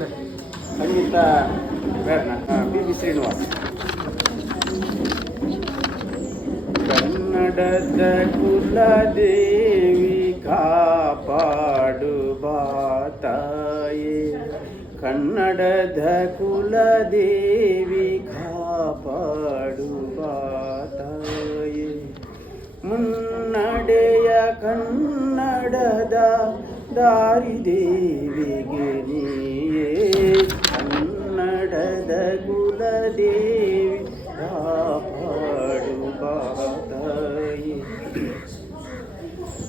ಸಂಗೀತ P Srinivas. ಕನ್ನಡದ ಕುಲದೇವಿ ಕಾಪಾಡು ಬಾತಾಯೇ, ಕನ್ನಡದ ಕುಲದೇವಿ ಕಾಪಾಡು ಬಾತಾಯೇ. ಮುನ್ನಡೆಯ ಕನ್ನಡದ ದಾರಿದೇವಿಗೆ ನೀಯೇ, ಕನ್ನಡದ ಕುಲದೇವಿ ಕಾಪಾಡು ಬಾತಾಯೇ.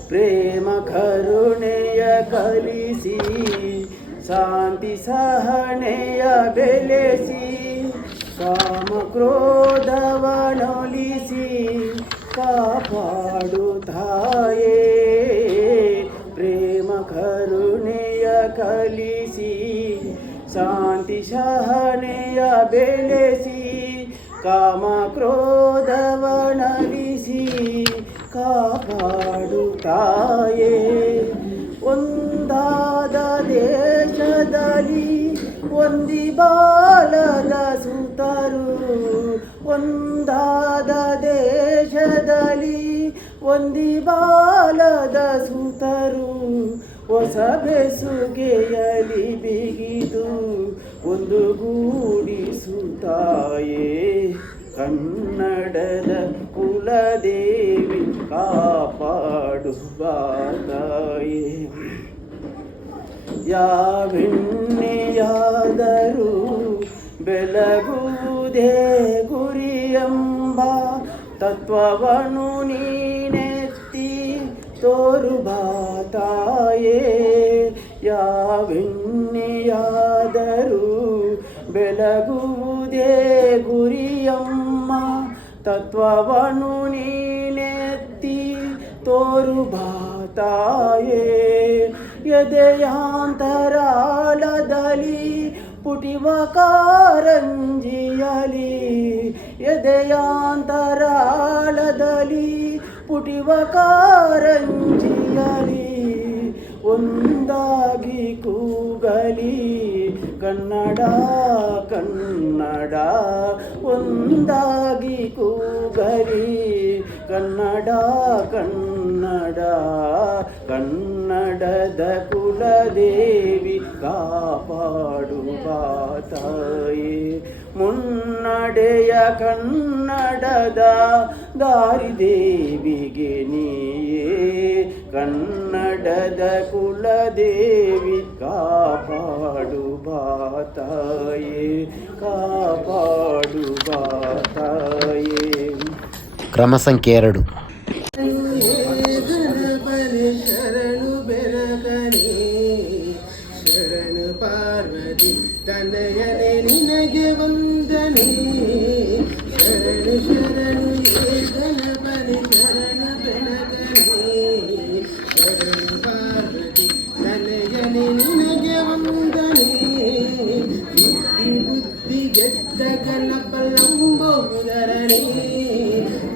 ಪ್ರೇಮ ಕರುಣೆಯ ಕಲಿಸಿ, ಶಾಂತಿ ಸಹನೆಯ ಬೆಳೆಸಿ, ಕಾಮ ಕ್ರೋಧವನೊಲಿಸಿ ಕಾಪಾಡು ತಾಯೇ. ಪ್ರೇಮ ಕರುಣೆಯ ಕಲಿಸಿ, ಶಾಂತಿ ಸಹನೆಯ ಬೆಳೆಸಿ, ಕಾಮ ಕ್ರೋಧವನಲಿಸಿ ಕಾಪಾಡು ತಾಯೇ. ಒಂದಾದ ದೇಶದಲ್ಲಿ ಒಂದಿ ಬಾಲದ ಸುತರು, ಒಂದಾದ ದೇಶದಲ್ಲಿ ಒಂದಿ ಬಾಲದ ಸುತರು, ಹೊಸ ಬೆಸುಗೆಯಲಿ ಬಿಗಿದು ಒಂದು ಗೂಡಿಸುತ್ತಾಯೇ. ಕನ್ನಡದ ಕುಲದೇವಿ ಕಾಪಾಡು ಬಾತಾಯೇ. ಯಾವೆಣ್ಣೆಯಾದರೂ ಬೆಳಗುವುದೇ ಗುರಿಯೆಂಬ ತತ್ವವನ್ನು ನೀನೆತ್ತಿ ತೋರು ಬಾತಾಯೇ. ಯಾವೆಣ್ಣೆಯಾದರೂ ಬೆಳಗುವುದೇ ಗುರಿಯಮ್ಮ ತತ್ವವನ್ನು ನೀನೆತ್ತಿ ತೋರು ಬಾತಾಯೇ. ಎದೆಯಾಂತರಾಳದಲ್ಲಿ ಪುಟಿವ ಕಾರಂಜಿಯಲಿ, ಎದೆಯಾಂತರಾಳದಲ್ಲಿ ಪುಟಿವ ಕಾರಂಜಿಯಲಿ ಒಂದಾಗಿ ಕೂಗಲಿ ಕನ್ನಡ ಕನ್ನಡ, ಒಂದಾಗಿ ಕೂಗಲಿ ಕನ್ನಡ ಕನ್ನಡ. ಕನ್ನಡದ ಕುಲದೇವಿ ಕಾಪಾಡು ಬಾತಾಯೇ. ಮುನ್ನಡೆಯ ಕನ್ನಡದ ದಾರಿದೇವಿಗೆ ನೀಯೇ, ಕನ್ನಡದ ಕುಲದೇವಿ ಕಾಪಾಡು ಬಾತಾಯೇ, ಕಾಪಾಡು ಬಾತಾಯೇ. ಕ್ರಮ ಸಂಖ್ಯೆ 2. ಶರಣು ಬೆನಕನೇ, ಶರಣು ಪಾರ್ವತಿ ತನಯನೆ ನಿನಗೆ ವಂದನೆ. ಶರಣು ಶರಣು ಗಣಪನೆ ಶರಣು ಬೆನಕನೇ, ಶರಣು ಪಾರ್ವತಿ ತನಯನೆ ನಿನಗೆ ವಂದನೆ. ಬುದ್ಧಿ ಬುದ್ಧಿ ಗೆದ್ದ ಗಣಪ ಲಂಬೋದರನೇ,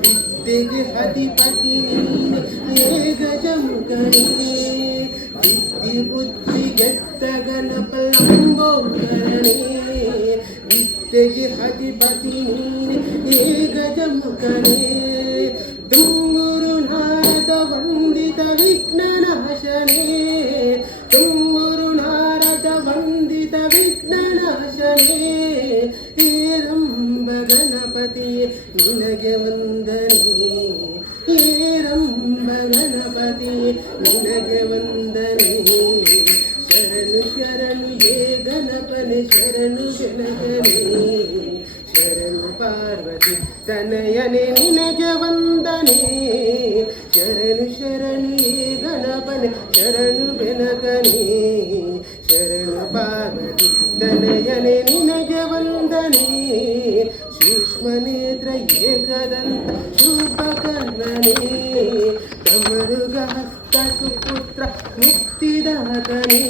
ವಿದ್ಯೆಗೆ ಅಧಿಪತಿ ನೀನೆ ಗಜಮುಖನೇ. ಬುದ್ಧಿ ಬುದ್ಧಿ ಗೆದ್ದ ಗಣಪ ಲಂಬೋದರನೇ, ವಿದ್ಯೆಗೆ ಅಧಿಪತಿ ನೀನೆ ಗಜಮುಖನೇ. ತುಂಬುರು ನಾರದ ವಂದಿತ ವಿಘ್ನನಾಶನೇ, ತುಂಬುರು ನಾರದ ವಂದಿತ ವಿಘ್ನನಾಶನೇ. ಹೇರಂಬ ಗಣಪತಿಯೇ ನಿನಗೆ ವಂದನೆ, ಹೇರಂಬ ಗಣಪತಿಯೇ ನಿನಗೆ ವಂದನೆ. ಶರಣು ಶರಣು ಹೇ ಗಣಪನೆ ಶರಣು ಜನಕನೇ, ಶರಣು ಪಾರ್ವತಿ ತನಯನೆ ನಿನಗೆ ವಂದನೆ. ಶರಣು ಶರಣು ಹೇ ಗಣಪನೆ ಶರಣು ಬೆನಕನೇ, ಶರಣು ಪಾರ್ವತಿ ತನಯನೆ ನಿನಗೆ ವಂದನೆ. ಸೂಕ್ಷ್ಮ ನೇತ್ರ ಏಕದಂತ ಶೂಪಕರ್ಣನೇ, ಕಮರುಗ ಹಸ್ತ ಸುಪುತ್ರ ಮುಕ್ತಿದಾತನೇ.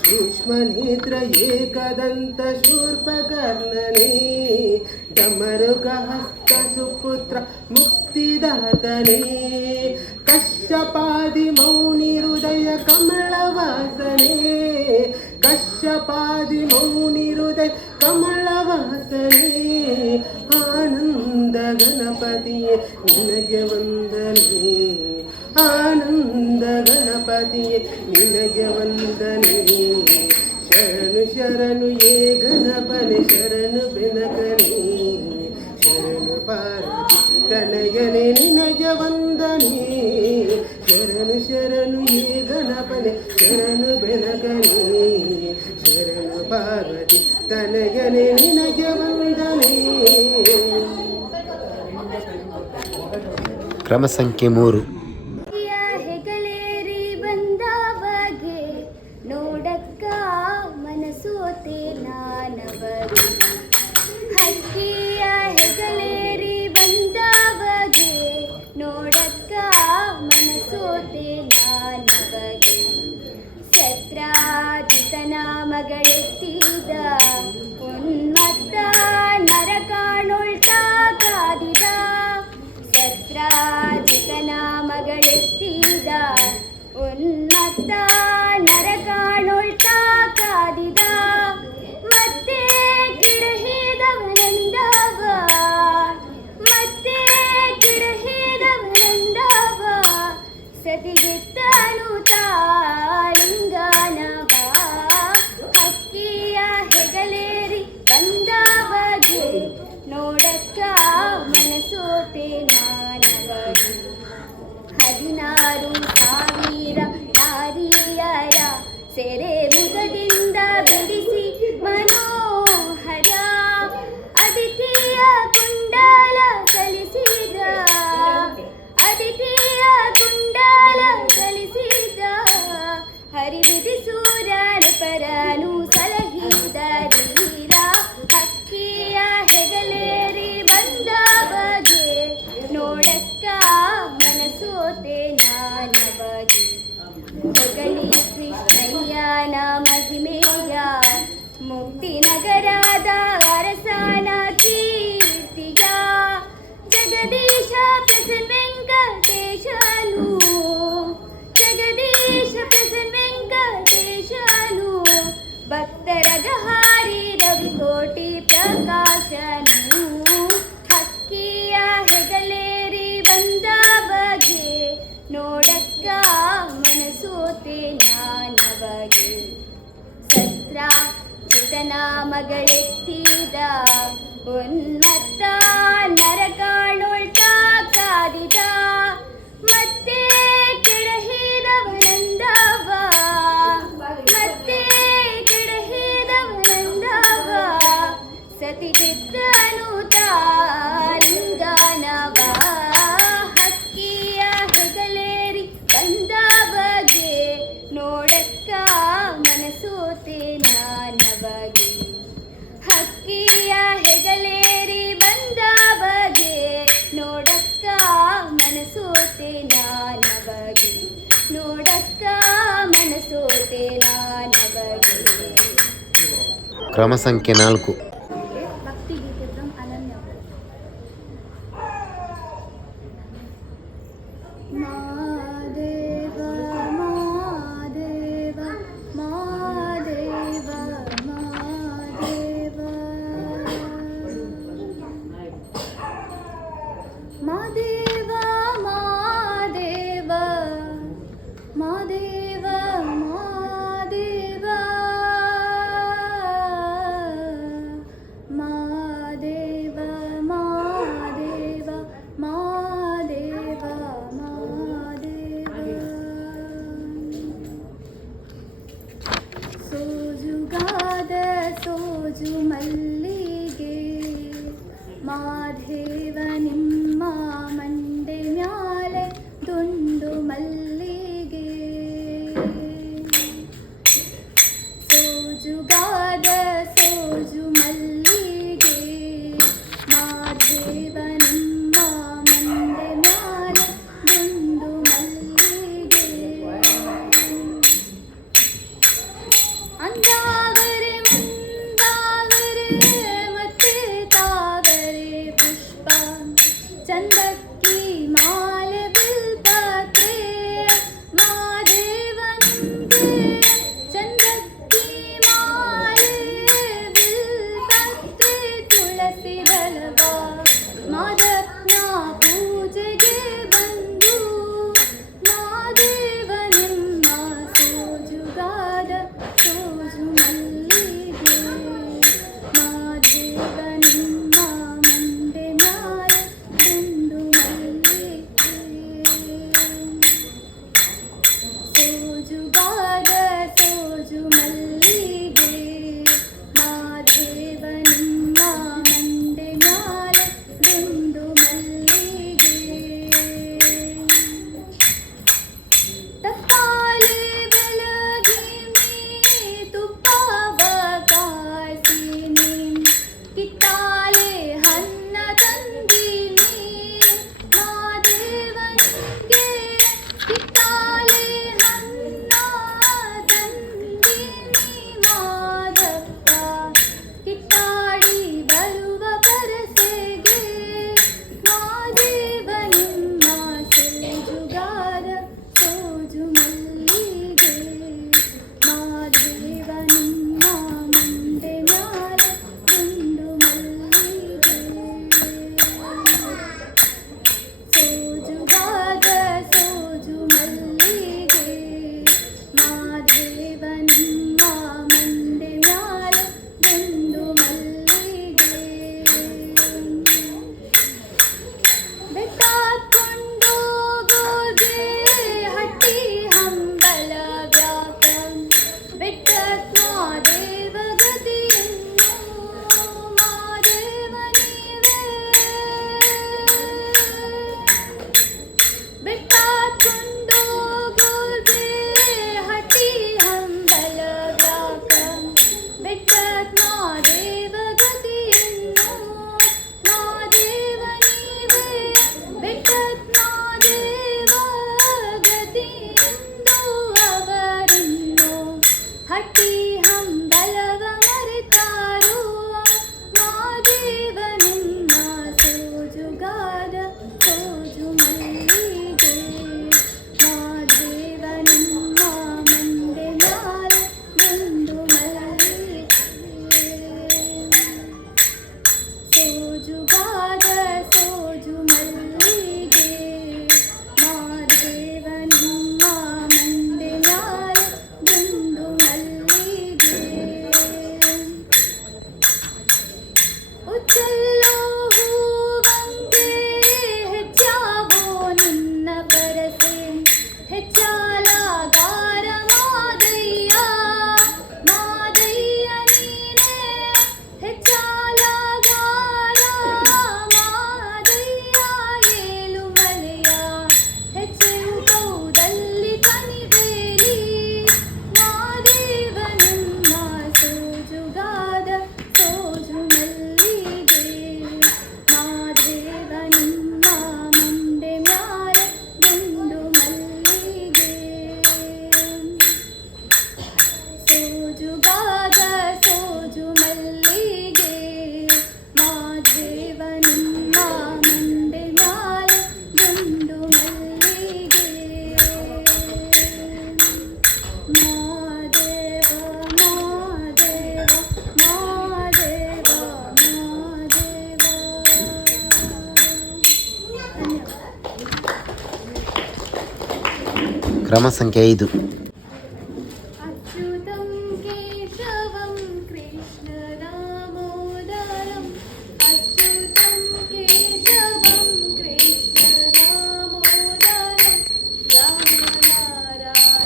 ಸೂಕ್ಷ್ಮ ನೇತ್ರ ಏಕದಂತ ಶೂರ್ಪಕರ್ಣನೇ, ಡಮರುಗ ಹಸ್ತ ಸುಪುತ್ರ ಮುಕ್ತಿದಾತನೇ. ಕಶ್ಯಪಾದಿ ಮೌನಿ ಹೃದಯ ಕಮಲವಾಸನೇ, ಕಶ್ಯಪಾದಿ ಮೌನಿ ಹೃದಯ ಕಮಲವಾಸನೆ ಆನಂದ ಗಣಪತಿಯೇ ನಿನಗೆ ವಂದನೆ ಆನಂದ ಗಣಪತಿಯೇ ನಿನಗೆ ವಂದನೆ ಶರಣು ಶರಣು ಯೇ ಗಣಪನೆ ಶರಣು ಬೆನಕನೆ ಶರಣು ಪಾರ್ವತಿ ತನಯನೆ ನಿನಗೆ ವಂದನೆ ಶರಣು ಶರಣು ಯೇ ಗಣಪನೆ ಶರಣು ಬೆನಕನೆ ಶರಣು ಪಾರ್ವತಿ ತನಯನೆ ನಿನಗೆ ವಂದನೆ. ಕ್ರಮ ಸಂಖ್ಯೆ 3. ಹೆಗಲೇರಿ ಬಂದವಗೆ ನೋಡಕ್ಕ ಮನಸೋತೆ ನಾನವಗೆ ಹಕ್ಕಿಯ ಹೆಗಲೇರಿ ಬಂದವಗೆ ನೋಡಕ್ಕ ಮನಸೋತೆ ನಾನವಗೆ ಸತ್ರಾಜಿತನ ಮಗಳೆತ್ತಿದ ಉನ್ಮತ್ತ ನರಕಾಣುಳ್ತ ಕಾದಿದ ಸತ್ರಾಜಿತನ ಮಗಳೆತ್ತಿದ ಉನ್ಮತ್ತ ನರಕಾಣುಳ್ತ ಕಾದಿದ ಮತ್ತೆ ಕಿಡಹಿದವನೆಂದವ ಮತ್ತೆ ಕಿಡಹಿದವನೆಂದವ ಸತಿಗೆತ್ತನು ತಾಳಿಂಗನವ ಹಕ್ಕಿಯ ಹೆಗಲೇರಿ ಬಂದವಗೆ ನೋಡಕ್ಕ ಮನಸೋತೆ ನಾನವಗೆ 16,000 ನಾರಿಯರ ಸೆರೆ ಮುಖದಿಂದ ಬಿಡಿಸಿ ಮನೋಹರ ಅದಿತಿಯ ಕುಂಡಲ ಕಲಿಸಿದ ಅದಿತಿಯ ಕುಂಡಲ ಕಲಿಸಿದ ಹರಿವಿಧಿಸೂರನು ಪರನು ಸಲಹಿದ ಧೀರ ಹಕ್ಕಿಯ ಹೆಗಲೇರಿ ಬಂದವಗೆ ನೋಡಕ್ಕ ಮನಸೋತೆ ನಾನವಗೆ ಹೊಗಳಿ ಕೃಷ್ಣಯ್ಯನ ಮಹಿಮೆಯ ಮುಕ್ತಿ ನಗರದ ಅರಸನ ಕೀರ್ತಿಯ ಜಗದೀಶ ಪ್ರಸನ್ನ ವೆಂಕಟೇಶನು ಜಗದೀಶ ಪ್ರಸನ್ನ ವೆಂಕಟೇಶನು ಭಕ್ತರ ಗಹಾರಿ ರವಿಕೋಟಿ ಪ್ರಕಾಶನು ಹಕ್ಕಿಯ ಹೆಗಲೇರಿ ಬಂದವಗೆ ನೋಡಕ್ಕ ಮನಸೋತೆ ನಾನವಗೆ ಸತ್ರ ಚಿತನ ಮಗಳೆತ್ತಿದ ಉನ್ಮತ್ತ ನರಕಾಣುಳ್ತ ಕಾದಿದ ಮತ್ತೆ ಕೆಡಹಿದವನೆಂದವ ಮತ್ತೆ ಕೆಡಹಿದವನೆಂದವ ಸತಿಗೆದ್ದನು ತಾಲಿಂಗನವ ಹಕ್ಕಿಯ ಹೆಗಲೇರಿ ಬಂದವಗೆ ನೋಡಕ್ಕ ಮನಸೋತೆ ನಾನವಗೆ ಹಕ್ಕಿಯ ಹೆಗಲೇರಿ ಬಂದವಗೆ ನೋಡಕ್ಕ ಮನಸೋತೆ ನಾನವಗೆ ನೋಡಕ್ಕ ಮನಸೋತೆ ನಾನವಗೆ. ಕ್ರಮ ಸಂಖ್ಯೆ 4. ಭಕ್ತಿಗೀತೆ ಫ್ರಮ್ ಅನನ್ಯ. ಮಾದೇವ ಮಾದೇವ ಮಾದೇವ ಮಾದೇವ ಮಾದೇವ ಮಾದೇವ ಮಾದೇವ ಮಾದೇವ ಮಾದೇವ ಮಾದೇವ ಮಾದೇವ ಮಾದೇವ ಸೋಜುಗಾದ ಸೋಜು ಮಲ್ಲಿಗೆ ಮಾದೇವ ನಿಮ್ಮ ಮಂಡೆ ಮ್ಯಾಲೆ ದುಂಡು ಮಲ್ಲಿಗೆ ಸೋಜುಗಾದ ಸೋಜು ಮಲ್ಲಿಗೆ ಮಾದೇವ ನಿಮ್ಮ ಮಂಡೆ ಮ್ಯಾಲೆ ದುಂಡು ಮಲ್ಲಿಗೆ ಅಂದಾವರೆ ಮುಂದಾವರೆ ಮತ್ತೆ ತಾವರೆ ಪುಷ್ಪ ಕ್ರಮ ಸಂಖ್ಯೆ 5. अच्युतं केशवं कृष्णदामोदरम् अच्युतं केशवं कृष्णदामोदरं रामनारायणं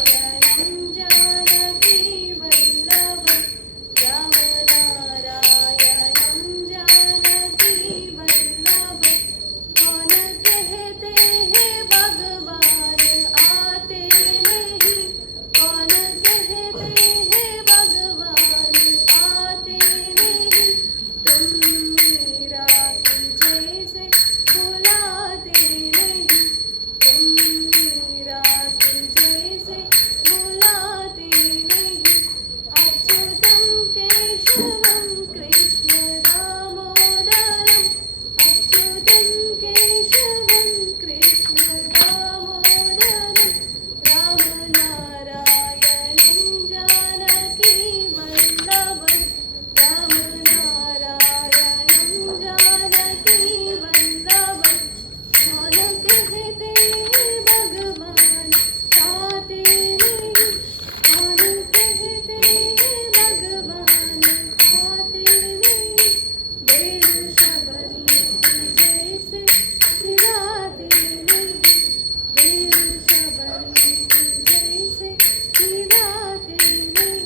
जानकीवल्लभं रामनारायणं जानकीवल्लभं कौन कहते हैं भगवान आते नहीं कौन कहते हैं भगवान आते नहीं तुम मीरा की जैसे बुलाते नहीं तुम मीरा की जैसे बुलाते नहीं अच्युतं केशवं कृष्ण दामोदरम् अच्युतं केशवं कृष्ण दामोदरम् रामनारायणं जानकीवल्लभं रामनारायणं जानकीवल्लभं कौन कहते हैं भगवान आते नहीं कौन कहते हैं भगवान आते नहीं देव शबरी जैसे खिलाते नहीं देव शबरी जैसे खिलाते नहीं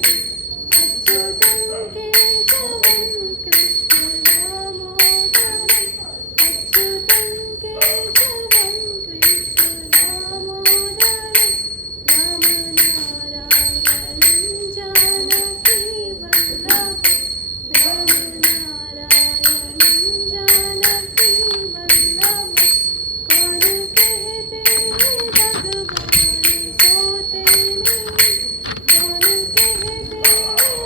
अच्युतं केशवं कृष्ण दामोदरम् अच्युतं केशवं कृष्ण दामोदरम् रामनारायणं जानकीवल्लभं रामनारायणं जानकीवल्लभं कौन कहते हैं भगवान सोते नहीं कौन कहते हैं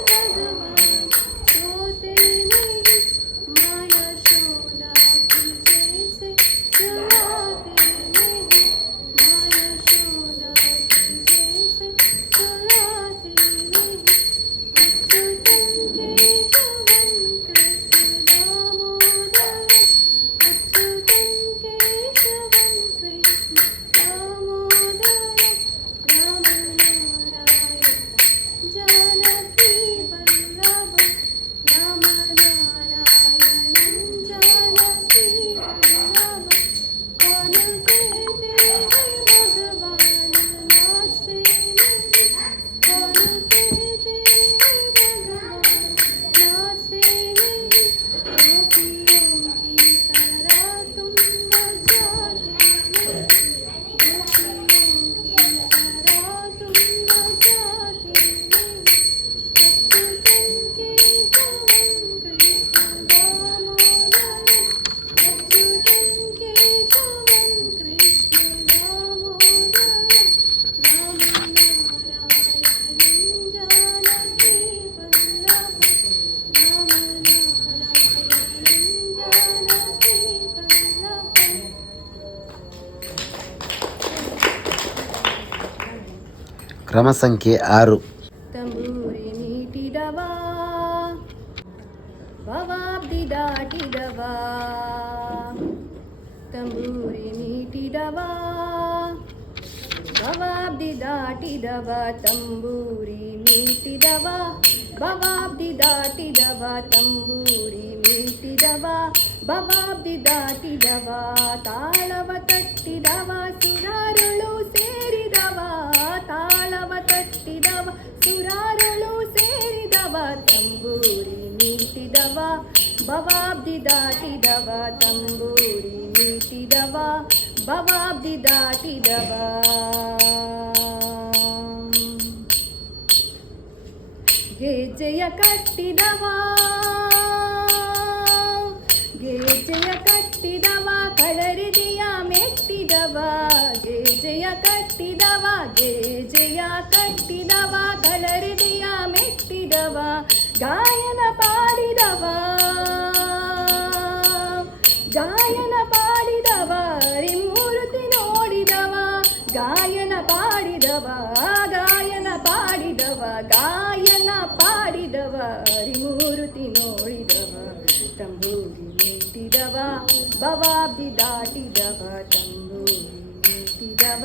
भगवान सोते नहीं माया शोला की जैसे सुलाते नहीं माया शोला की जैसे सुलाते नहीं अच्युतं केशवं कृष्ण दामोदरम् अच्युतं केशवं कृष्ण दामोदरम् रामनारायणं जानकीवल्लभं रामनारायणं जानकीवल्लभं कौन कहते हैं भगवान नाचते नहीं कौन कहते हैं भगवान नाचते नहीं गोपियों की तरह तुम मचाते नहीं गोपियों की तरह तुम मचाते नहीं अच्युतं केशवं कृष्ण दामोदरम् अच्युतं केशवं कृष्ण दामोदरम् रामनारायणं जानकीवल्लभं रामनारायणं जानकीवल्लभम् ಕ್ರಮ ಸಂಖ್ಯೆ 6. ತಂಬೂರಿ ಮೀಟಿದವ ಭವಾಬ್ದಿ ದಾಟಿದವ ತಂಬೂರಿ ಮೀಟಿದವ ಭವಾಬ್ದಿ ದಾಟಿದವ ತಂಬೂರಿ ಮೀಟಿದವ ಭವಾಬ್ದಿ ದಾಟಿದವ ತಂಬೂರಿ ಮೀಟಿದವ ಭವಾಬ್ದಿ ದಾಟಿದವ ತಾಳವ ತಟ್ಟಿದವ ಸುರಾರುಳು ಸೇರಿದವ ತಾಳವ ತಟ್ಟಿದವ ಸುರಾರುಳು ಸೇರಿದವ ತಂಬೂರಿ ಮೀಟಿದವ ಭವಾಬ್ದಿ ದಾಟಿದವ ತಂಬೂರಿ ಮೀಟಿದವ ಭವಾಬ್ದಿ ದಾಟಿದವ ಗೆಜ್ಜೆಯ ಕಟ್ಟಿದವ ಗೆಜ್ಜೆಯ ಕಟ್ಟಿದವ ಕಳರಿದಿಯ ಮೆಟ್ಟಿದವ ಗೆಜ್ಜೆಯ ಕಟ್ಟಿದವ ಗೆಜ್ಜೆಯ ಕಟ್ಟಿದವ ಕಳರಿದಿಯ ಮೆಟ್ಟಿದವ ಗಾಯನ ಪಾಡಿದವ ಗಾಯನ ಪಾಡಿದವ ರಿಮೂರ್ತಿ ನೋಡಿದವ ಗಾಯನ ಪಾಡಿದವ ಗಾಯನ ಪಾಡಿದವ ಗಾಯನ ಪಾಡಿದವ ರಿಮೂರ್ತಿ ನೋಡಿದವ ತಂಬೂರಿ ಮೀಟಿದವ ಭವಾಬ್ದಿ ದಾಟಿದವ ತಂಬೂರಿ ಮೀಟಿದವ